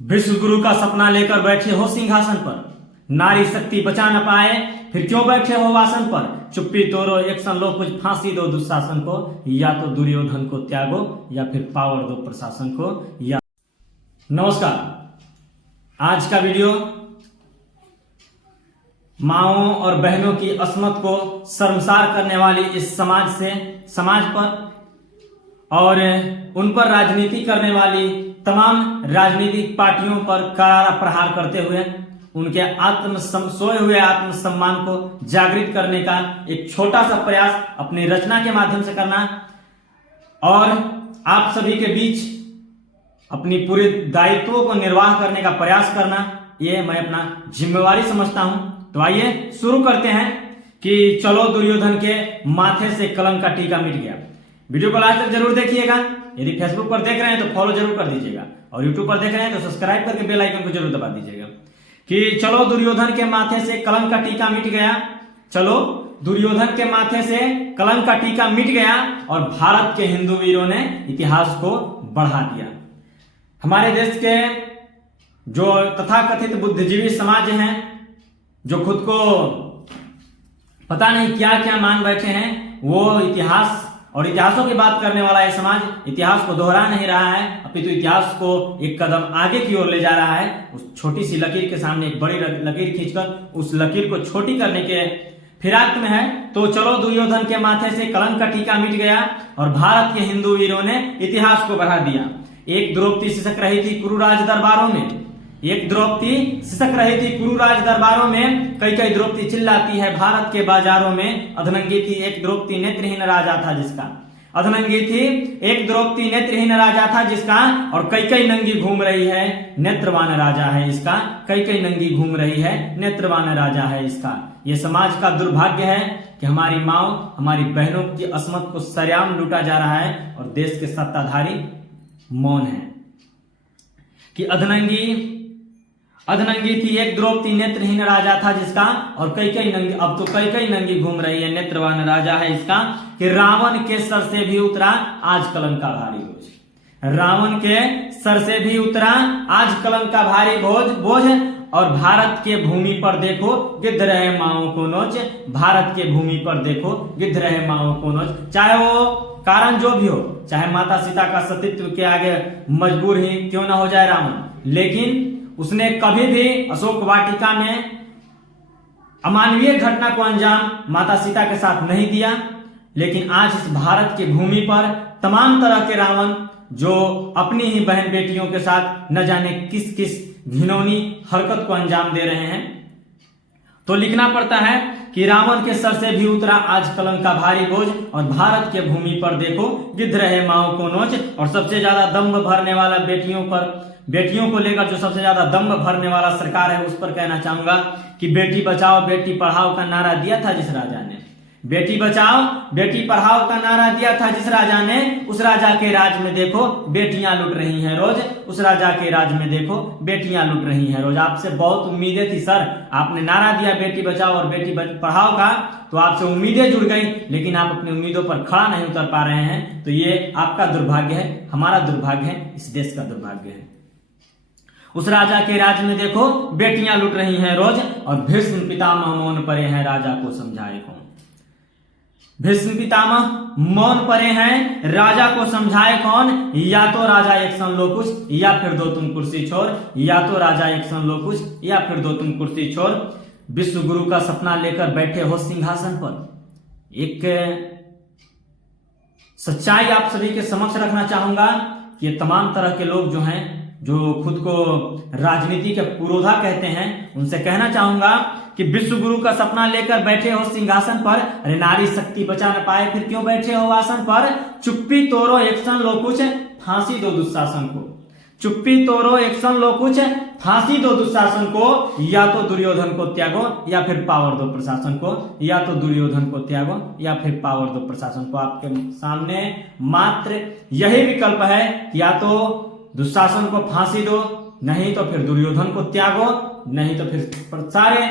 विश्व गुरु का सपना लेकर बैठे हो सिंहासन पर, नारी शक्ति बचा न पाए फिर क्यों बैठे हो आसन पर। चुप्पी तोड़ो एक्शन लो, कुछ फांसी दो दुशासन को, या तो दुर्योधन को त्यागो या फिर पावर दो प्रशासन को। या नमस्कार, आज का वीडियो माओं और बहनों की असमत को शर्मसार करने वाली इस समाज पर और उन पर राजनीति करने वाली तमाम राजनीतिक पार्टियों पर करारा प्रहार करते हुए उनके सोए हुए आत्मसम्मान को जागृत करने का एक छोटा सा प्रयास अपनी रचना के माध्यम से करना और आप सभी के बीच अपनी पूरे दायित्वों को निर्वाह करने का प्रयास करना, ये मैं अपना जिम्मेवारी समझता हूं। तो आइए शुरू करते हैं कि चलो दुर्योधन के माथे से कलंक का टीका मिट गया। वीडियो को लास्ट तक जरूर देखिएगा। यदि फेसबुक पर देख रहे हैं तो फॉलो जरूर कर दीजिएगा और यूट्यूब पर देख रहे हैं तो सब्सक्राइब करके बेल आइकन को जरूर दबा दीजिएगा कि चलो दुर्योधन के माथे से कलंक का टीका मिट गया। चलो दुर्योधन के माथे से कलंक का टीका मिट गया और भारत के हिंदू वीरों ने इतिहास को बढ़ा दिया। हमारे देश के जो तथाकथित बुद्धिजीवी समाज हैं, जो खुद को पता नहीं क्या क्या मान बैठे हैं, वो इतिहास और इतिहासों की बात करने वाला यह समाज इतिहास को दोहरा नहीं रहा है, अपितु इतिहास को एक कदम आगे की ओर ले जा रहा है। उस छोटी सी लकीर के सामने एक बड़ी लकीर खींचकर उस लकीर को छोटी करने के फिराक में है। तो चलो दुर्योधन के माथे से कलंक का टीका मिट गया और भारत के हिंदू वीरों ने इतिहास को बढ़ा दिया। एक द्रौपदी सिसक रही थी कुरुराज दरबारों में, एक द्रौपदी सिसक रही थी कुरुराज दरबारों में, कई कई द्रौपदी चिल्लाती है भारत के बाजारों में। अधनंगी थी एक द्रौपदी नेत्रहीन राजा था जिसका, अधनंगी थी एक द्रौपदी नेत्रहीन राजा था जिसका, और कई कई नंगी घूम रही है नेत्रवान राजा है इसका, कई कई नंगी घूम रही है नेत्रवान राजा है इसका। ये समाज का दुर्भाग्य है कि हमारी माओ हमारी बहनों की असमत को सरेआम लूटा जा रहा है और देश के सत्ताधारी मौन है। कि अधनंगी थी एक द्रौपदी नेत्रहीन राजा था जिसका, और कई कई नंगी, अब तो कई कई नंगी घूम रही है नेत्रवान राजा है इसका। कि रावण के सर से भी उतरा आज कलंक का भारी बोझ, रावण के सर से भी उतरा आज कलंक का भारी बोझ। और भारत के भूमि पर देखो गिद्ध रहे माओं को नोच, भारत के भूमि पर देखो गिद्ध रहे माओं को नोच। चाहे वो कारण जो भी हो, चाहे माता सीता का सतीत्व के आगे मजबूर ही क्यों ना हो जाए रावण, लेकिन उसने कभी भी अशोक वाटिका में अमानवीय घटना को अंजाम माता सीता के साथ नहीं दिया। लेकिन आज इस भारत की भूमि पर तमाम तरह के रावण जो अपनी ही बहन बेटियों के साथ न जाने किस किस घिनौनी हरकत को अंजाम दे रहे हैं, तो लिखना पड़ता है कि रावण के सर से भी उतरा आज कलंक का भारी बोझ और भारत के भूमि पर देखो गिद्ध रहे माओ को नोच। और सबसे ज्यादा दम्भ भरने वाला बेटियों को लेकर जो सबसे ज्यादा दम्भ भरने वाला सरकार है, उस पर कहना चाहूंगा कि बेटी बचाओ बेटी पढ़ाओ का नारा दिया था जिस राजा ने, बेटी बचाओ बेटी पढ़ाओ का नारा दिया था जिस राजा ने, उस राजा के राज में देखो बेटियां लुट रही हैं रोज, उस राजा के राज में देखो बेटियां लुट रही हैं रोज। आपसे बहुत उम्मीदें थी सर, आपने नारा दिया बेटी बचाओ और बेटी पढ़ाओ का, तो आपसे उम्मीदें जुड़ गई, लेकिन आप अपनी उम्मीदों पर खड़ा नहीं उतर पा रहे हैं। तो ये आपका दुर्भाग्य है, हमारा दुर्भाग्य है, इस देश का दुर्भाग्य है। उस राजा के राज में देखो बेटियां लुट रही हैं रोज, और भीष्म पितामह मौन पड़े हैं राजा को समझाए कौन। भीष्म पितामह मौन पड़े हैं राजा को समझाए कौन। या तो राजा एक्शन लो कुछ या फिर दो तुम कुर्सी छोड़, या तो राजा एक्शन लो कुछ या फिर दो तुम कुर्सी छोड़। विश्व गुरु का सपना लेकर बैठे हो सिंहासन पर। एक सच्चाई आप सभी के समक्ष रखना चाहूंगा कि ये तमाम तरह के लोग जो हैं, जो खुद को राजनीति के पुरोधा कहते हैं, उनसे कहना चाहूंगा कि विश्व गुरु का सपना लेकर बैठे हो सिंहासन पर, अरे नारी शक्ति बचा न पाए फिर क्यों बैठे हो आसन पर। चुप्पी तोड़ो एक्शन लो कुछ फांसी दो दुशासन को, चुप्पी तोड़ो एक्शन लो कुछ फांसी दो दुशासन को। या तो दुर्योधन को त्यागो या फिर पावर दो प्रशासन को, या तो दुर्योधन को त्यागो या फिर पावर दो प्रशासन को। आपके सामने मात्र यही विकल्प है, या तो दुशासन को फांसी दो, नहीं तो फिर दुर्योधन को त्यागो, नहीं तो फिर सारे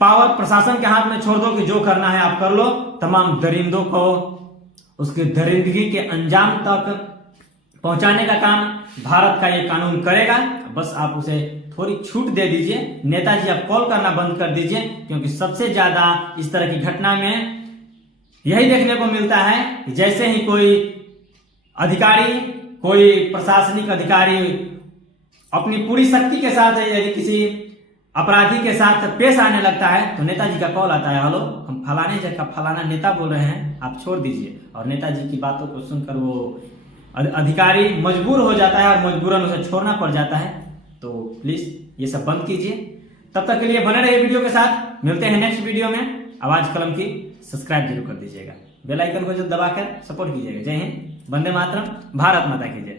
पावर प्रशासन के हाथ में छोड़ दो कि जो करना है आप कर लो। तमाम दरिंदों को उसके दरिंदगी के अंजाम तक पहुंचाने का काम भारत का ये कानून करेगा। बस आप उसे थोड़ी छूट दे दीजिए। नेताजी आप कॉल करना बंद कर दीजिए, क्योंकि सबसे ज्यादा इस तरह की घटना में यही देखने को मिलता है कि जैसे ही कोई अधिकारी, कोई प्रशासनिक अधिकारी अपनी पूरी शक्ति के साथ यदि किसी अपराधी के साथ पेश आने लगता है तो नेताजी का कॉल आता है, हेलो हम फलाने जगह फलाना नेता बोल रहे हैं, आप छोड़ दीजिए। और नेताजी की बातों को सुनकर वो अधिकारी मजबूर हो जाता है और मजबूरन उसे छोड़ना पड़ जाता है। तो प्लीज ये सब बंद कीजिए। तब तक के लिए बने रहिए वीडियो के साथ। मिलते हैं नेक्स्ट वीडियो में। आवाज कलम की सब्सक्राइब जरूर कर दीजिएगा, बेल आइकन को जो दबाकर सपोर्ट कीजिएगा। जय हिंद, वंदे मातरम, भारत माता की जय।